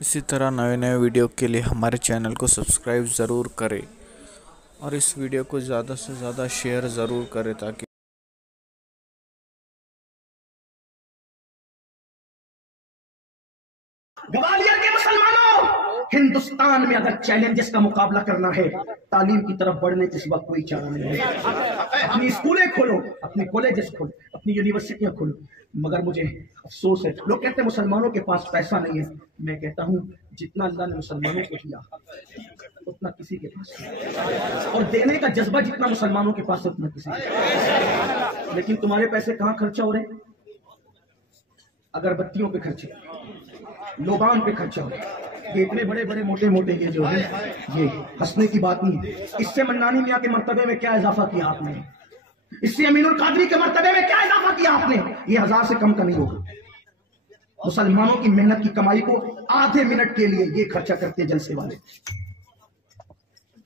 इसी तरह नए नए वीडियो के लिए हमारे चैनल को सब्सक्राइब ज़रूर करें और इस वीडियो को ज़्यादा से ज़्यादा शेयर ज़रूर करें ताकि ग्वालियर के मुसलमानों, हिंदुस्तान में अगर चैलेंजेस का मुकाबला करना है, तालीम की तरफ बढ़ने के सिवा कोई चारा नहीं है। अपनी स्कूलें खोलो, अपनी कॉलेजेस खोलो, अपनी यूनिवर्सिटियां खोलो, मगर मुझे अफसोस है, लोग कहते हैं मुसलमानों के पास पैसा नहीं है। मैं कहता हूं जितना अल्लाह ने मुसलमानों को दिया उतना किसी के पास नहीं, और देने का जज्बा जितना मुसलमानों के पास है उतना किसी के पास। लेकिन तुम्हारे पैसे कहां खर्चा हो रहे? अगरबत्तियों पे खर्चे, लोबान पे खर्चा हो। ये इतने बड़े बड़े मोटे मोटे ये जो है, ये हंसने की बात नहीं। इससे मन्नानी मियां के मर्तबे में क्या इजाफा किया आपने? इससे अमीनुल कादरी के मर्तबे में क्या इजाफा किया आपने? ये 1000 से कम का नहीं होगा। मुसलमानों की मेहनत की कमाई को आधे मिनट के लिए ये खर्चा करते जलसे वाले।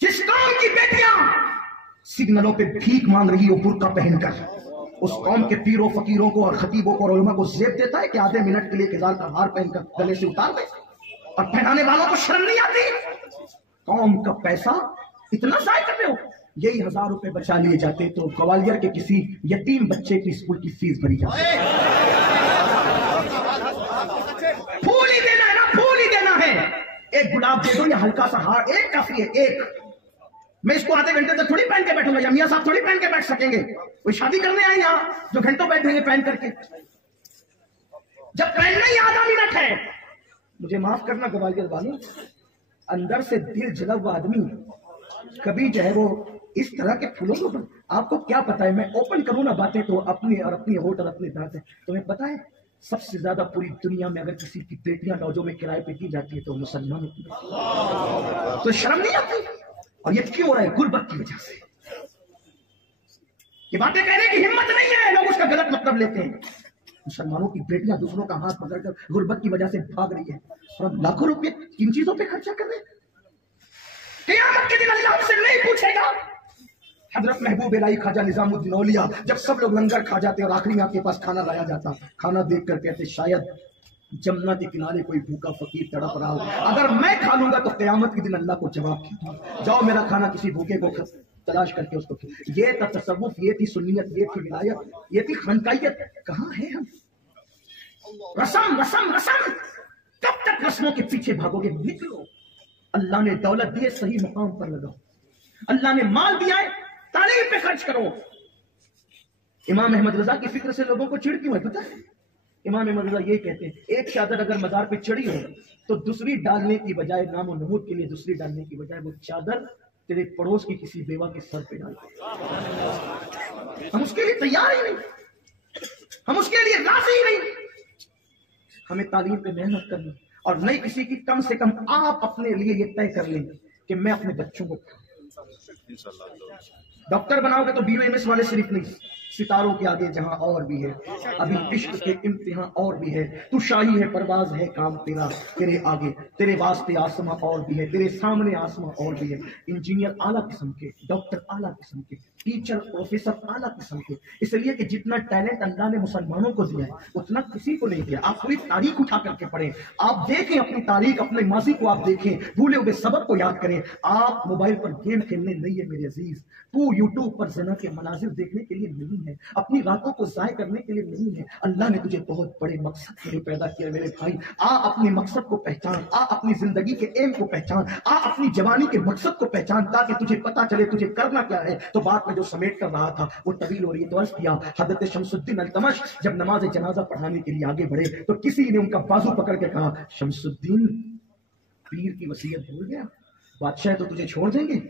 जिस कौम की बेटियां सिग्नलों पे भीख मांग रही हो बुर्का पहनकर, उस कौम के पीरों फकीरों को और खतीबों को और उलमा को जेब देता है कि आधे मिनट के लिए किजार का हार पहनकर गले से उतार दे, और पहनाने वालों को शर्म नहीं आती? कौम का पैसा इतना जाय कर रहे हो। यही 1000 रुपए बचा लिए जाते तो ग्वालियर के किसी यतीम बच्चे की स्कूल की फीस भरी जाती। फूल ही देना है ना, फूल ही देना है। एक गुलाब दे दो या हल्का सा हार, एक काफी है, एक। मैं इसको आधे घंटे तक थोड़ी पहन के बैठूंगा, या मियां साहब थोड़ी पहन के बैठ सकेंगे। कोई शादी करने आए यहाँ जो घंटों बैठेंगे पहन करके? जब पहनना ही आधा मिनट है। मुझे माफ करना ग्वालियर वालों, अंदर से दिल जला हुआ आदमी कभी जो है वो इस तरह के फूलों को, आपको क्या पता है, मैं ओपन करूं ना बातें तो अपनी और अपनी होट और अपनी दांत है। तुम्हें पता है सबसे ज्यादा पूरी दुनिया में अगर किसी की बेटियां लौजों में किराए पे दी जाती है तो मुसलमानों की। तो शर्म नहीं आती? और ये क्यों हो रहा है? गुर्बत की वजह से। ये बातें कहने की हिम्मत नहीं है, लोग उसका गलत मतलब लेते हैं। मुसलमानों की बेटियां दूसरों का हाथ पकड़कर गुर्बत की वजह से भाग रही है, और हम लाखों रुपए किन चीजों पे खर्चा कर रहे हैं? क़यामत के दिन अल्लाह हमसे नहीं पूछेगा। हजरत महबूब इलाही ख्वाजा निजामुद्दीन औलिया जब सब लोग लंगर खा जाते और आखिरी में आपके पास खाना लाया जाता, खाना देख कर कहते शायद जमुना के किनारे कोई भूखा फकीर तड़प रहा हो, अगर मैं खा लूंगा तो क़यामत के दिन अल्लाह को जवाब दूंगा, जाओ मेरा खाना किसी भूखे को तलाश करके उसको। ये था तसव्वुफ, ये थी सुन्नियत, ये थी विलायत, ये थी खनकाइयत। कहां है हम? रसम रसम रसम, कब तक रस्मों के पीछे भागोगे? निकलो। अल्लाह ने दौलत दी है, सही मुकाम पर लगाओ। अल्लाह ने माल दिया है, तालीम पे खर्च करो। इमाम अहमद रजा की फिक्र से लोगों को चिढ़ क्यों है पता है? इमाम अहमद रजा ये कहते हैं, एक चादर अगर मजार पे चढ़ी हो तो दूसरी डालने की बजाय, नामो नमूद के लिए दूसरी डालने की बजाय, वो चादर तेरे पड़ोस की किसी बेवा के सर पे डाल। हम उसके लिए तैयार ही नहीं, हम उसके लिए राजी ही नहीं। हमें तालीम पे मेहनत करनी, और नहीं किसी की, कम से कम आप अपने लिए ये तय कर लेंगे कि मैं अपने बच्चों को डॉक्टर बनाओगे तो BOMS वाले सिर्फ नहीं, सितारों के आगे जहां और भी है, अभी इश्क के इम्तिहान और भी है। तू शाही है, परवाज है काम तेरा, तेरे आगे तेरे वास्ते आसमां और भी है, तेरे सामने आसमां और भी है। इंजीनियर आला किस्म के, डॉक्टर आला किस्म के, टीचर प्रोफेसर आला किस्म के, इसलिए कि जितना टैलेंट अल्लाह ने मुसलमानों को दिया है उतना किसी को नहीं दिया। आप पूरी तारीख उठा करके पढ़ें, आप देखें अपनी तारीख, अपने माजी को आप देखें, भूले हुए सबक को याद करें। आप मोबाइल पर गेम खेलने नहीं है मेरे अजीज, तू यूट्यूब पर ज़िना के मनाजिर देखने के लिए नहीं है, अपनी रातों को ज़ाय करने के लिए नहीं है। अल्लाह ने तुझे बहुत बड़े मकसद के लिए पैदा किया मेरे भाई। आ अपने मकसद को पहचान, आ अपनी जिंदगी के एम को पहचान, आ अपनी जवानी के मकसद को पहचान, ताकि तुझे पता चले तुझे करना क्या है। तो बात में जो समेट कर रहा था वो तवील हो रही है, तो अर्ज किया हजरत शमसुद्दीन अल्तमश जब नमाज जनाजा पढ़ाने के लिए आगे बढ़े तो किसी ने उनका बाजू पकड़ के कहा, शमसुद्दीन पीर की वसीयत भूल गया, बादशाह तो तुझे छोड़ देंगे।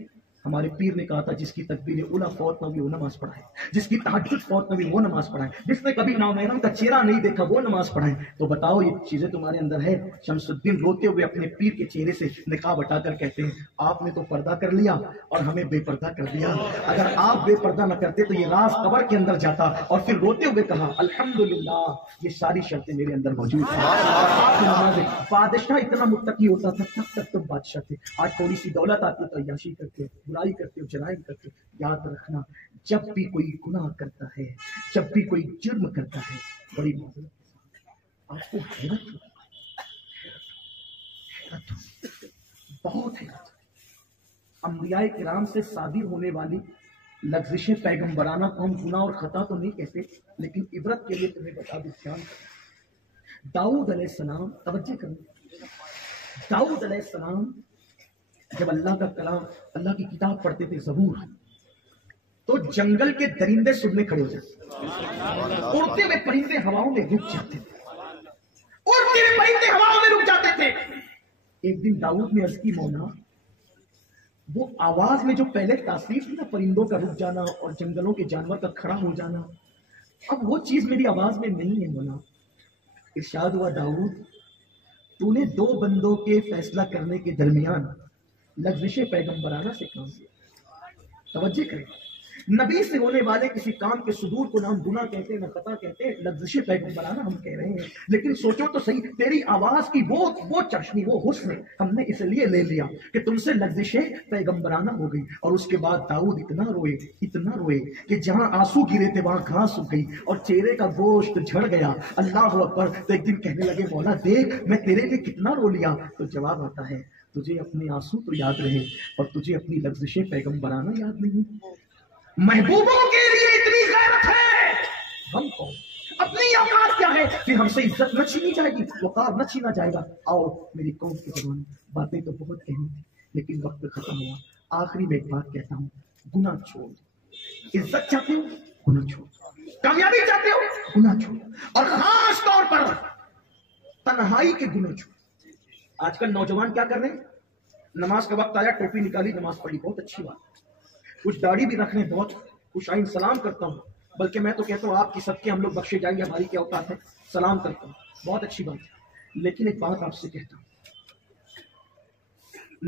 हमारे पीर ने कहा था जिसकी तकबीर उला फौत न हुई वो नमाज पढ़ाए, जिसकी तहज्जुद फौत न हुई वो नमाज पढ़ाए, जिसने कभी नामहरम का चेहरा नहीं देखा वो नमाज पढ़ाए। तो बताओ ये चीजें तुम्हारे अंदर है? शमसुद्दीन रोते हुए अपने पीर के चेहरे से निकाब हटाकर कहते हैं, आपने तो पर्दा कर लिया और हमें बेपर्दा कर दिया। अगर आप बेपर्दा न करते तो ये राज कब्र के अंदर जाता। और फिर रोते हुए कहा, अल्हम्दुलिल्लाह ये सारी शर्तें मेरे अंदर मौजूद हैं। बादशाह इतना मुत्तकी होता था तब तक तुम बादशाह थे। आज थोड़ी सी दौलत आती तो अय्याशी करते, बुराई करते हो, जराइम करते हो। याद रखना, जब भी कोई गुनाह करता है, जब भी कोई जुर्म करता है, बड़ी आपको हैरत होगी। بہت ہے. انبیاء کرام سے صادر ہونے والی لغزشیں پیغمبرانہ کو ہم گناہ اور خطا تو نہیں کہتے، لیکن عبرت کے لیے تمہیں بتا دوں. دھیان کرو، داؤد علیہ السلام، توجہ کرو، داؤد علیہ السلام جب اللہ کا کلام، اللہ کی کتاب پڑھتے تھے زبور، تو جنگل کے درندے سننے کھڑے ہو جاتے، اڑتے ہوئے پرندے ہواؤں میں رک جاتے تھے، اڑتے ہوئے پرندے ہواؤں میں رک جاتے تھے. ایک دن داؤد نے عرض کی، مولا وہ آواز میں جو پہلے تاثیر تھی نا، پرندوں کا رک جانا اور جنگلوں کے جانور کا کھڑا ہو جانا، اب وہ چیز میری آواز میں نہیں ہے مولا. ارشاد ہوا، داؤد تو نے دو بندوں کے فیصلہ کرنے کے درمیان لغزش پیغمبرانہ سے کام کیا. توجہ کریں، نبی سے ہونے والے کسی کام کے صدور کو نہ ہم گناہ کہتے ہیں نہ خطا کہتے ہیں، لغزش پیغمبرانہ ہم کہہ رہے ہیں. لیکن سوچو تو صحیح، تیری آواز کی وہ چشمی، وہ حسن ہم نے اس لیے لے لیا کہ تم سے لغزش پیغمبرانہ ہو گئی. اور اس کے بعد داؤد اتنا روئے کہ جہاں آنسو گرے تھے وہاں گھاس سوکھ گئی اور چہرے کا گوشت جھڑ گیا. اللہ اکبر. تو ایک دن کہنے لگے، مولا دیکھ میں تیرے لیے کتنا رو لیا. تو جواب آتا ہے، تجھے اپنے آنسو تو یاد رہے اور تجھے اپنی لغزش پیغمبرانہ یاد نہیں. محبوبوں کے لیے اتنی غیرت ہے، ہم کو اپنی اوقات کیا ہے، پھر ہم سے عزت نہ چھینی جائے گی، وقار نہ چھینا جائے گا. آؤ میری قوم کی زبان، باتیں تو بہت کہنی تھی لیکن وقت ختم ہوا. آخری میں ایک بات کہتا ہوں، گناہ چھوڑ. عزت چاہتے ہو گناہ چھوڑ، کامیابی چاہتے ہو گناہ چھوڑ، اور خاص طور پر تنہائی کے گناہ چھوڑ. آج کل نوجوان کیا کر رہے ہیں، نماز کا وقت آیا ٹوپی نکالی نماز پڑھی، بہت اچھی بات، کچھ داڑھی بھی رکھ رہے ہیں، بہت خوش آئند سلام کرتا ہوں، بلکہ میں تو کہتا ہوں آپ کی سب کے ہم لوگ بخشے جائیں گے، ہماری کیا اوقات ہے، سلام کرتا ہوں، بہت اچھی بات ہے. لیکن ایک بات آپ سے کہتا ہوں،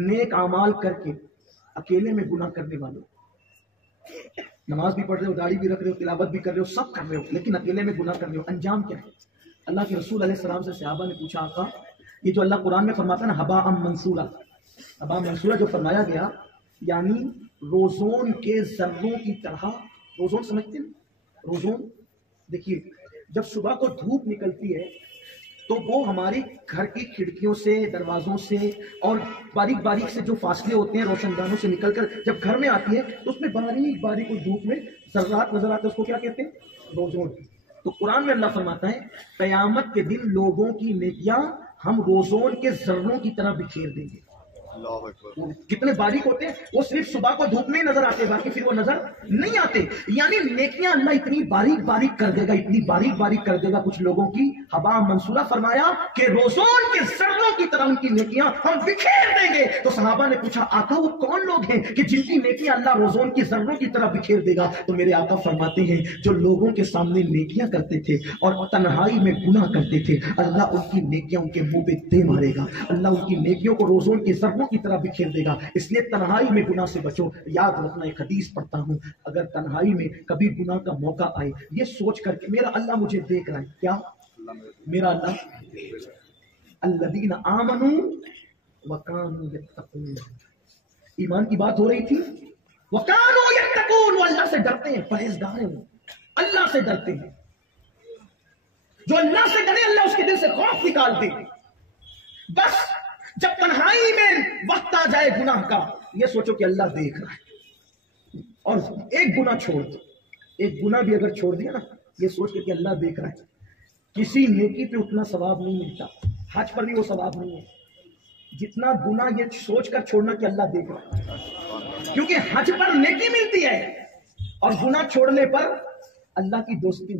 نیک اعمال کر کے اکیلے میں گناہ کرنے والوں، نماز بھی پڑھ رہے ہو، داڑھی بھی رکھ رہے ہو، تلاوت بھی کر رہے ہو، سب کر رہے ہو، لیکن اکیلے میں گناہ کر رہے ہو، انجام کیا ہے؟ اللہ کے رسول علیہ السلام سے صحابہ نے پوچھا، آقا یہ جو اللہ قرآن میں فرماتا ہے نا ہبا منصورہ، ہبا منصورہ جو فرمایا گیا، یعنی روزون کے ذروں کی طرح. روزون سمجھتے ہیں؟ روزون دیکھیے، جب صبح کو دھوپ نکلتی ہے تو وہ ہماری گھر کی کھڑکیوں سے، دروازوں سے اور باریک باریک سے جو فاصلے ہوتے ہیں روشن دانوں سے نکل کر جب گھر میں آتی ہے تو اس میں باریک باریک دھوپ میں ذرات نظر آتے ہیں، اس کو کیا کہتے ہیں؟ روزون. تو قرآن میں اللہ فرماتا ہے قیامت کے دن لوگوں کی نیکیاں ہم روزون کے ذروں کی طرح بکھیر دیں گے. کتنے باریک ہوتے ہیں، وہ صرف صبح کو دھوپ میں نظر آتے، باقی پھر وہ نظر نہیں آتے. یعنی نیکیاں اللہ اتنی باریک باریک کر دے گا، اتنی باریک باریک کر دے گا کچھ لوگوں کی. ہبا منصورہ فرمایا کہ روزون کے ذروں کی طرح ان کی نیکیاں ہم بکھیر دیں گے. تو صحابہ نے پوچھا، آقا وہ کون لوگ ہیں کہ جن کی نیکیاں اللہ روزون کی ذروں کی طرح بکھیر دے گا؟ تو میرے آقا فرماتے ہیں جو لوگوں کے سامنے نیکیاں کرتے تھے اور تنہائی میں گناہ کرتے تھے، اللہ ان کی نیکیاں ان کے منہ پہ دے مارے گا، اللہ ان کی نیکیوں کو روزون کی ذروں کی طرح بکھیر دے گا. اس لیے تنہائی میں گناہ سے بچو. یاد رکھنا، ایک حدیث پڑھتا ہوں، اگر تنہائی میں کبھی گناہ کا موقع آئے، یہ سوچ کر کہ میرا اللہ مجھے دیکھ رہا ہے. کیا میرا اللہ؟ الذین آمنوا وکانوا یتقون، ایمان کی بات ہو رہی تھی. وکانوا یتقون، وہ اللہ سے ڈرتے ہیں، پرہیزگار ہیں، وہ اللہ سے ڈرتے ہیں. جو اللہ سے ڈرے اللہ اس کے دل سے خوف نکال دے. بس جب تنہائی میں وقت آ جائے گناہ کا، یہ سوچو کہ اللہ دیکھ رہا ہے اور ایک گناہ چھوڑ دو. ایک گناہ بھی اگر چھوڑ دیا نا، یہ سوچ کے کہ اللہ دیکھ رہا ہے. کسی نیکی پہ اتنا ثواب نہیں ملتا، حج پر بھی وہ ثواب نہیں ہے جتنا گناہ یہ سوچ کر چھوڑنا کہ اللہ دیکھ رہا ہے. کیونکہ حج پر نیکی ملتی ہے اور گناہ چھوڑنے پر اللہ کی دوستی.